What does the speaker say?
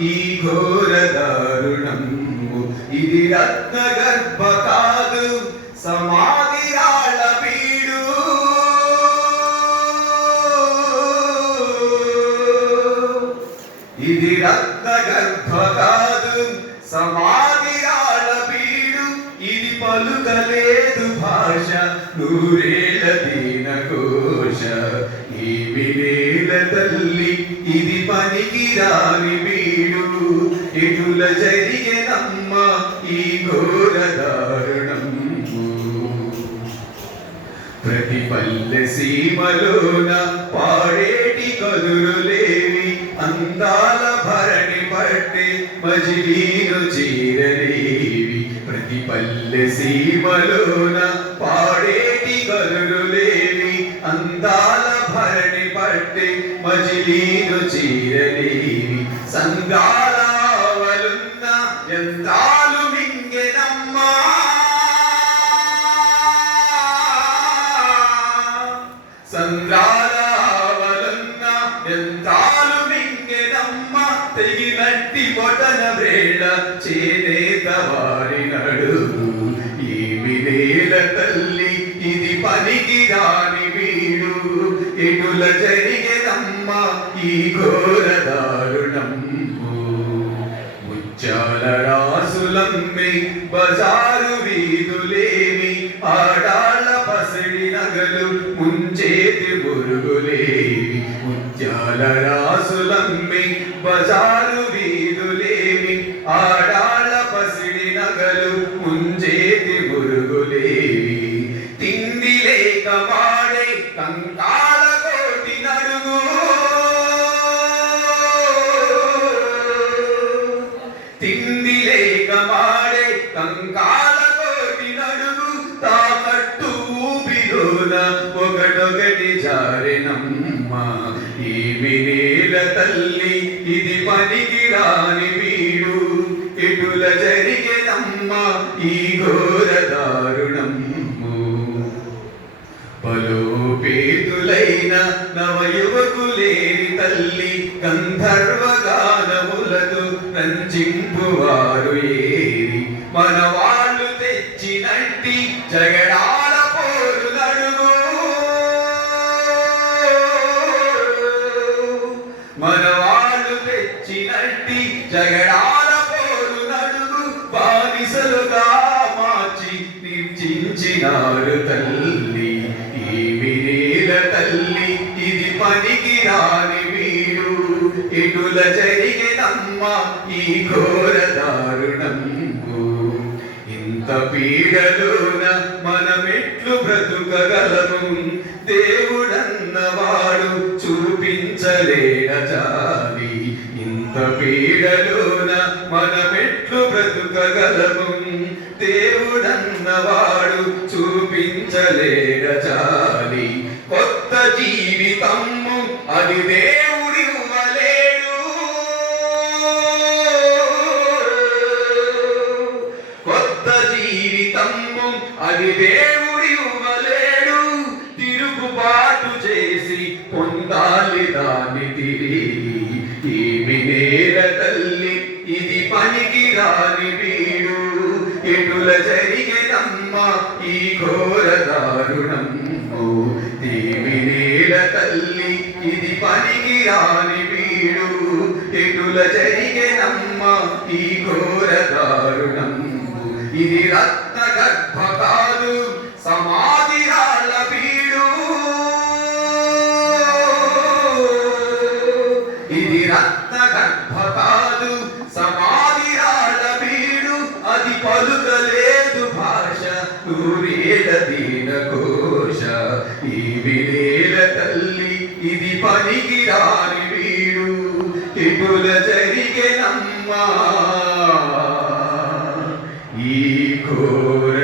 ఈ ఘోర దారుణము. ఇది రత్న గర్భ కాదు సమాధి రాళ్ళ బీడు. ఇది రత్న గర్భ కాదు సమాధి రాళ్ళ బీడు. ఇది పలుకలేదు భాష నూరేళ్ళ దీన ఘోష. ఈ వినేల తల్లి ఇది పనికి రాని బీడు. ఇటుల జరిగెనమ్మ ఈ ఘోర దారుణము. ప్రతి పల్లె సీమలోన పాడేటి కదురులేవి అందాల భరణి పట్టే మజిలీను చీరలేవి. ప్రతి పల్లె సీమలోన పాడేటి కదురులేవి అందాల భరణి పట్టే మజిలీను చీరలేవి. సంగారావలున్న యంత్రాలు మింగెనమ్మా. సంద్రారావలున్న యంత్రాలు మింగెనమ్మ. తెగినట్టి బొటన వేళ చేనేత వారి నడుము. ఈ వినేల తల్లి ఇది పనికి రాని వీడు. ఇటుల జరిగెనమ్మ ఈ ఘోర దారుణము. ముత్యాల రాసులమ్మి బజారు వీధులేవి ఆడాళ్ళ పసిడి నగలు ముంచేతి బురుగులేవి. ముత్యాల రాసులమ్మి బజారు వీధులేవి ఆడాళ్ళ పసిడి నగలు ముంచేతి బురుగులేవి. తిండి లేక మాడే కంకాల కోటి నడుగు. తిండి లేక మాడే కంకాల కోటి నడుగు. తాకట్టు ఊపిలోన ఒకటొకటి జారెనమ్మ. ఈ వినేల తల్లి ఇది పనికి రాని వీడు. ఇటుల జరిగెనమ్మ ఈ ఘోర దారుణము. బలోపేతులైన నవయువకులేని తల్లి గంధర్వ గానములతో రంజింపువారు ఏరి. మన వాళ్ళు తెచ్చినట్టి జగడాల పోరు నడుగు. మన వాళ్ళు తెచ్చినట్టి జగడాల పోరు నడుగు. బానిసలుగా మార్చి నిర్జించినారు తల్లి. ఈ వినేల తల్లి ఇది పనికి రాని వీడు. ఇటుల జరిగెనమ్మ ఈ ఘోర దారుణము. ఇంత పీడలోన మనమెట్లు బ్రతుకగలము. దేవుడన్నవాడు చూపించలేడ జాలి. ఇంత పీడలోన మనమెట్లు బ్రతుకగలము. దేవుడన్నవాడు చూపించలేడ జాలి. కొత్త జీవితము అది దేవుడివ్వలేడు. కొత్త జీవితము అది దేవుడివ్వలేడు. తిరుగుబాటు చేసి పొందాలి దాన్ని తిరిగి. ఈ వినేల తల్లి ఇది పనికి రాని వీడు. ఇటుల జరిగెనమ్మ ఈ ఘోర దారుణము. ఈ వినేల తల్లి ఇది పనికి రాని వీడు. ఇటుల జరిగెనమ్మ ఈ ఘోర దారుణము. ఇది రత్న గర్భ కాదు సమాధి రాళ్ళ బీడు. ఇది రత్న గర్భ కాదు సమాధి రాళ్ళ బీడు. అది పలుకలేదు భాష నూరేళ్ళ దీన ఘోష. ఈ వినేల తల్లి ఇది పనికి రాని వీడు. ఇటుల జరిగెనమ్మ ఈ ఘోర